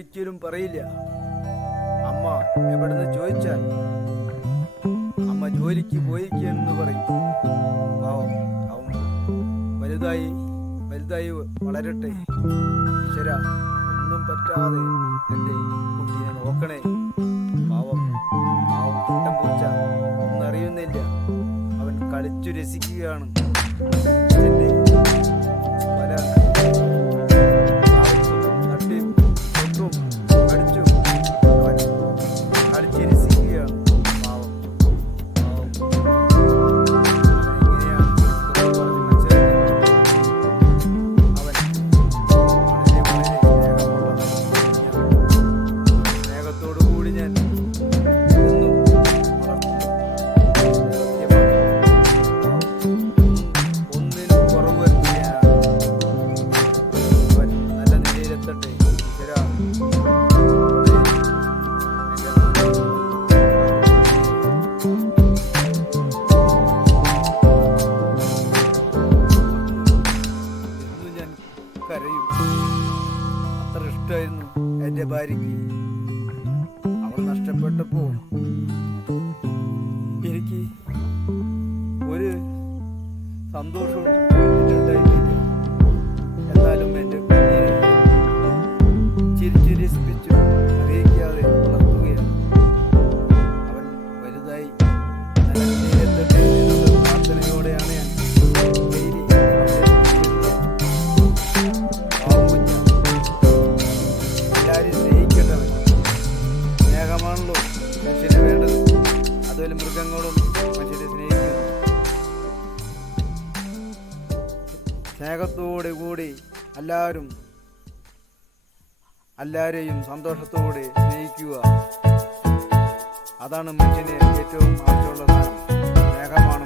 ഒരിക്കലും പറയില്ല. അമ്മ എവിടെന്ന് ചോദിച്ചാൽ അമ്മ ജോലിക്ക് പോയിരിക്കുമെന്ന് പറയും. പാവം അവൻ വലുതായി വലുതായി വളരട്ടെ. ഈശ്വരാ, ഒന്നും പറ്റാതെ എൻ്റെ കുട്ടീനെ നോക്കണേ. പാവം പാവം കുട്ടൻ പൂച്ച ഒന്നറിയുന്നില്ല. അവൻ കളിച്ചു രസിക്കുകയാണ്. എൻ്റെ പല തട്ടിയും കൊത്തും കടിച്ചും അവൻ കളിച്ചു രസിക്കുകയാണ്. പാവം പാവം അവനെങ്ങനെയാണ് പറഞ്ഞ് മനസ്സിലാക്കുന്നത്? അവൻ വളരെ വളരെ സ്നേഹമുള്ള സ്നേഹത്തോടു കൂടി ഞാൻ എന്നും വളർത്തുന്നു. ഒന്നിനും കുറവ് വരുത്തുകയാണ്. അവൻ നല്ല നിലയിലെത്തട്ടെ. ഈശ്വരാ, ഇന്നും ഞാൻ കരയും. അത്ര ഇഷ്ടമായിരുന്നു എൻ്റെ ഭാര്യയ്ക്ക്. അവൾ നഷ്ടപ്പെട്ടപ്പോൾ എനിക്ക് ഒരു സന്തോഷവും ഉണ്ടായിട്ടില്ല. എന്നാലും എൻ്റെ കുഞ്ഞിനെ ചിരിച്ചു രസിപ്പിച്ചു അറിയിക്കാതെ വളർത്തുകയാണ്. അവൻ വലുതായി നല്ല നിലയിലെത്തട്ടെ എന്നുള്ള പ്രാർത്ഥനയോടെയാണ് ഞാൻ ഡെയിലി പാവം കുഞ്ഞ്. എല്ലാവരും സ്നേഹിക്കേണ്ടവൻ. സ്നേഹമാണല്ലോ മനുഷ്യന് വേണ്ടത്. അതുപോലെ മൃഗങ്ങളും മനുഷ്യരെ സ്നേഹിക്കുന്നു. സ്നേഹത്തോടെ കൂടി എല്ലാവരെയും സന്തോഷത്തോടെ സ്നേഹിക്കുക. അതാണ് മനുഷ്യന് ഏറ്റവും ആവശ്യമുള്ള സാധനം. സ്നേഹമാണ്